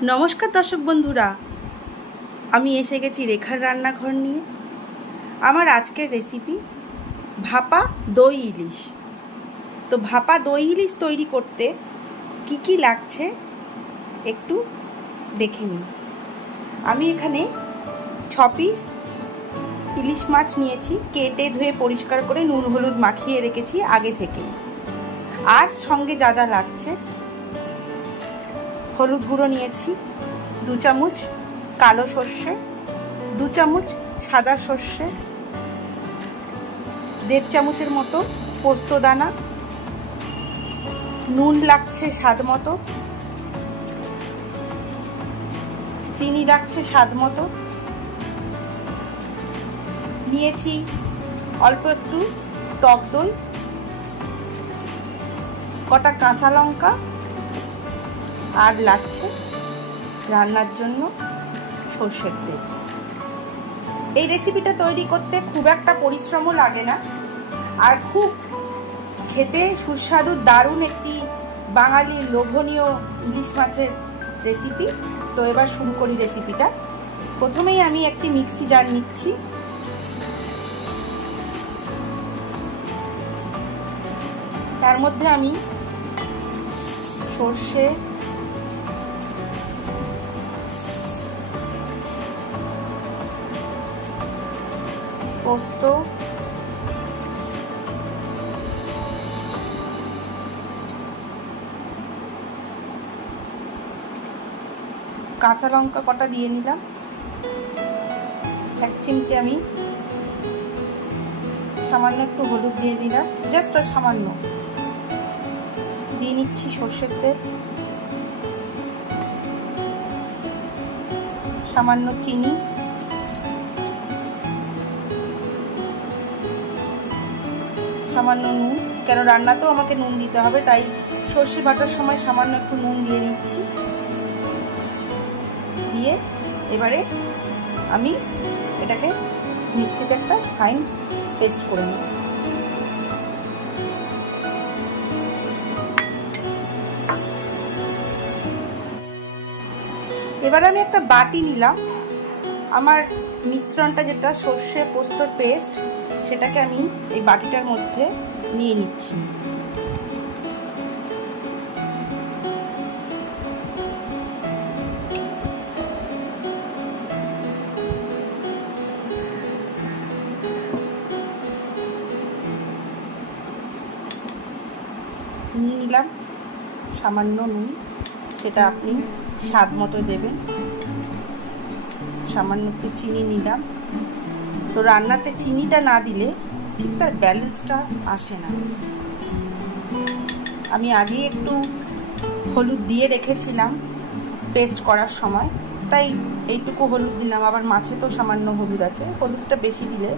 नमस्कार दर्शक बंधुरा आमी एसे गेছি रेखार रान्नाघर निये। आमार आजकेर रेसिपि भापा दई इलिश। तो भापा दई इलिश तैरी करते की लागছে एकटू देखे निन। आमी एखाने 6 पिस इलिश माछ निয়েছি, केटे धुए परिष्कार करे नुन हलुद माखिए रेखेছি आगे थेके। आर संगे जा जा लागছে हलुद गुड़ो निয়েছি 2 चामच, कालो सर्षे 2 चामच, सादा सर्षे 1.5 चामचेर मतो पोस्त दाना, नुन लागছে स्वाद मतो, चीनी लागছে स्वाद मतो, निয়েছি अल्प एकटू टक दई, कटा काँचा लंका और लागছে রান্নার জন্য সরষের তেল। এই রেসিপিটা তৈরি করতে খুব একটা পরিশ্রমও লাগে না আর খুব খেতে সুস্বাদু দারুণ একটি বাঙালির লোভনীয় ইলিশ মাছের রেসিপি। তো এবার শুরু করি রেসিপিটা। প্রথমেই আমি একটি মিক্সি জার নিচ্ছি। তার মধ্যে আমি সরষে, পোস্ত, কাঁচা লঙ্কা কটা দিয়ে নিলাম, 1 চিমটি আমি সামান্য একটু হলুদ দিয়ে দিলাম, জাস্ট সামান্য দিয়ে নিচ্ছি সরষের তেল, সামান্য চিনি, সামান্য নুন, কেন রান্নাতেও আমাকে নুন দিতে হবে তাই সর্ষে বাটার সময় সামান্য একটু নুন দিয়ে দিচ্ছি। দিয়ে এবারে আমি এটাকে মিক্সিতে একটা ফাইন পেস্ট করে নেব। এবারে আমি একটা বাটি নিলাম, আমার মিশ্রণটা যেটা সর্ষে পোস্তর পেস্ট সেটাকে আমি এই বাটিটার মধ্যে নিয়ে নিচ্ছি। নিয়ে নিলাম সামান্য নুন, সেটা আপনি স্বাদ মতো দেবেন। সামান্য একটু চিনি নিলাম। তো রান্নাতে চিনিটা না দিলে ঠিক তার ব্যালেন্সটা আসে না। আমি আগে একটু হলুদ দিয়ে রেখেছিলাম পেস্ট করার সময়, তাই এইটুকু হলুদ দিলাম। আবার মাছে তো সামান্য হলুদ আছে, হলুদটা বেশি দিলে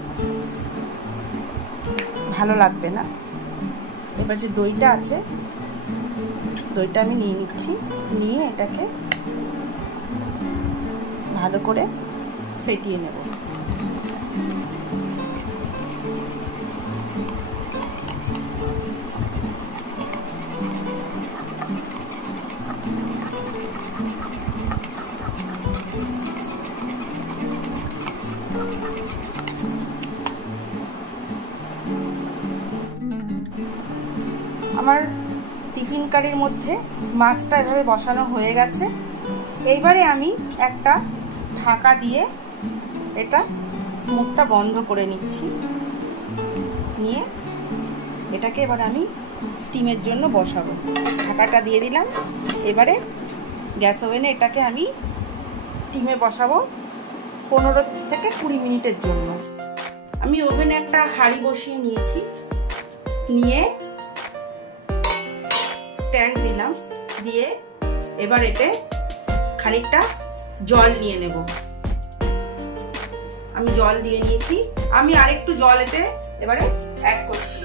ভালো লাগবে না। এবার যে দইটা আছে, দইটা আমি নিয়ে নিচ্ছি, নিয়ে এটাকে ভালো করে ফেটিয়ে নেব। আমার টিফিন কারির মধ্যে মাছটা এভাবে বসানো হয়ে গেছে। এইবারে আমি একটা ঢাকা দিয়ে এটা মুখটা বন্ধ করে নিচ্ছি, নিয়ে এটাকে এবার আমি স্টিমের জন্য বসাবো। ঢাকাটা দিয়ে দিলাম। এবারে গ্যাস ওভেনে এটাকে আমি স্টিমে বসাবো 15 থেকে 20 মিনিটের জন্য। আমি ওভেনে একটা হাঁড়ি বসিয়ে নিয়েছি, নিয়ে স্ট্যান্ড দিলাম, দিয়ে এবার এতে খানিকটা জল নিয়ে নেব। আমি জল দিয়ে নিয়েছি, আমি আরেকটু জল এতে এবারে অ্যাড করছি।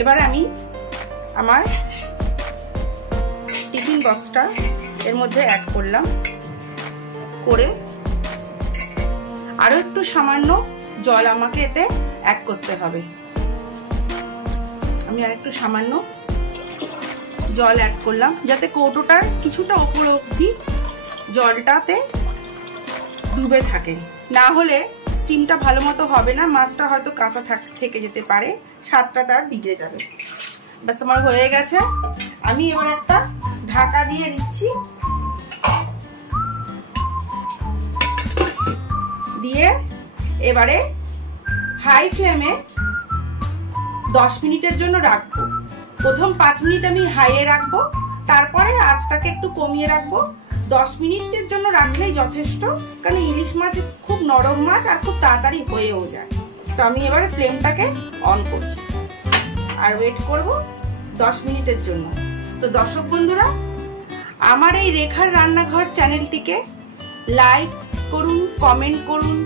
এবারে আমি আমার টিফিন বক্সটা এর মধ্যে অ্যাড করলাম, করে আরও একটু সামান্য জল আমাকে এতে অ্যাড করতে হবে। আমি আর একটু সামান্য জল অ্যাড করলাম যাতে কৌটোটার কিছুটা ওপর অবধি জলটাতে ডুবে থাকে, না হলে স্টিমটা ভালো মতো হবে না, মাছটা হয়তো কাঁচা থেকে যেতে পারে, স্বাদটা তার বিগড়ে যাবে। ব্যাস আমার হয়ে গেছে। আমি এবার একটা ঢাকা দিয়ে দিচ্ছি, দিয়ে এবারে হাই ফ্লেমে 10 মিনিটের জন্য রাখবো। প্রথম 5 মিনিট আমি হাইয়ে রাখবো, তারপরে আঁচটাকে একটু কমিয়ে রাখবো। 10 মিনিটের জন্য রাখলেই যথেষ্ট, কারণ ইলিশ মাছ খুব নরম মাছ আর খুব তাড়াতাড়ি হয়েও যায়। তো আমি এবারে ফ্লেমটাকে অন করছি আর ওয়েট করব 10 মিনিটের জন্য। তো দর্শক বন্ধুরা, আমার এই রেখার রান্নাঘর চ্যানেলটিকে লাইক করুন, কমেন্ট করুন,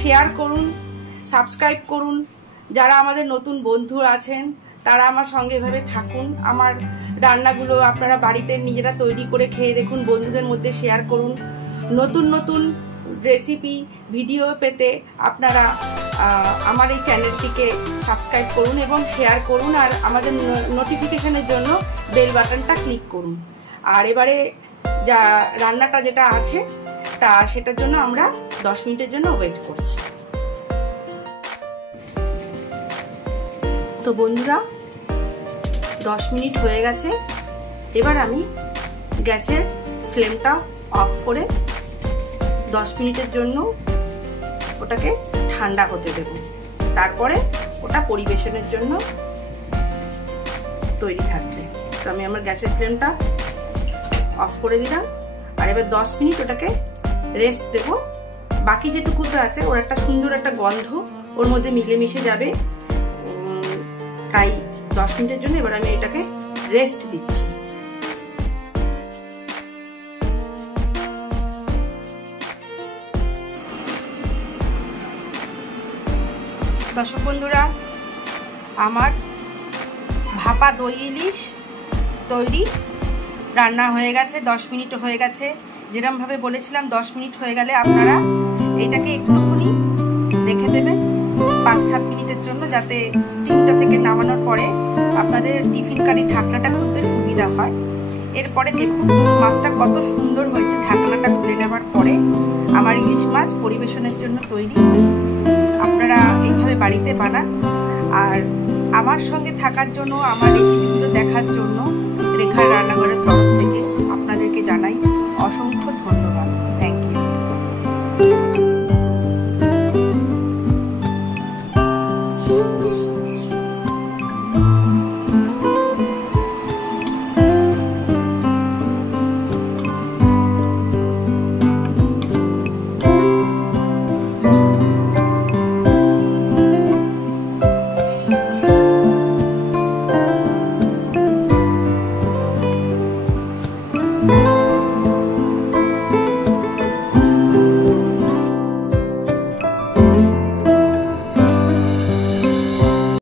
শেয়ার করুন, সাবস্ক্রাইব করুন। যারা আমাদের নতুন বন্ধু আছেন তারা আমার সঙ্গে এভাবে থাকুন। আমার রান্নাগুলো আপনারা বাড়িতে নিজেরা তৈরি করে খেয়ে দেখুন, বন্ধুদের মধ্যে শেয়ার করুন। নতুন নতুন রেসিপি ভিডিও পেতে আপনারা আমার এই চ্যানেলটিকে সাবস্ক্রাইব করুন এবং শেয়ার করুন, আর আমাদের নোটিফিকেশনের জন্য বেল বাটনটা ক্লিক করুন। আর এবারে যা রান্নাটা যেটা আছে সেটার জন্য আমরা 10 মিনিটের জন্য ওয়েট করছি। তো বন্ধুরা, 10 মিনিট হয়ে গেছে। এবার আমি গ্যাসের ফ্লেমটা অফ করে 10 মিনিটের জন্য ওটাকে ঠান্ডা হতে দেব, তারপরে ওটা পরিবেশনের জন্য তৈরি থাকবে। তো আমি আমার গ্যাসের ফ্লেমটা অফ করে দিলাম, আর এবার 10 মিনিট ওটাকে রেস্ট দেব। বাকি যেটুকুটা আছে ওর একটা সুন্দর একটা গন্ধ ওর মধ্যে মিলেমিশে যাবে, তাই 10 মিনিটের জন্য এবার আমি এটাকে রেস্ট দিচ্ছি। দর্শক বন্ধুরা, আমার ভাপা দই ইলিশ তৈরি, রান্না হয়ে গেছে, 10 মিনিট হয়ে গেছে। যেরকমভাবে বলেছিলাম 10 মিনিট হয়ে গেলে আপনারা এটাকে একটুখানি রেখে দেবেন 5-7 মিনিটের জন্য, যাতে স্টিমটা থেকে নামানোর পরে আপনাদের টিফিন কারি ঢাকনাটা খুলতে সুবিধা হয়। এরপরে দেখুন মাছটা কত সুন্দর হয়েছে। ঢাকনাটা খুলে নেওয়ার পরে আমার ইলিশ মাছ পরিবেশনের জন্য তৈরি। আপনারা এইভাবে বাড়িতে বানান, আর আমার সঙ্গে থাকার জন্য, আমার রেসিপিগুলো দেখার জন্য রেখার রান্নাঘরের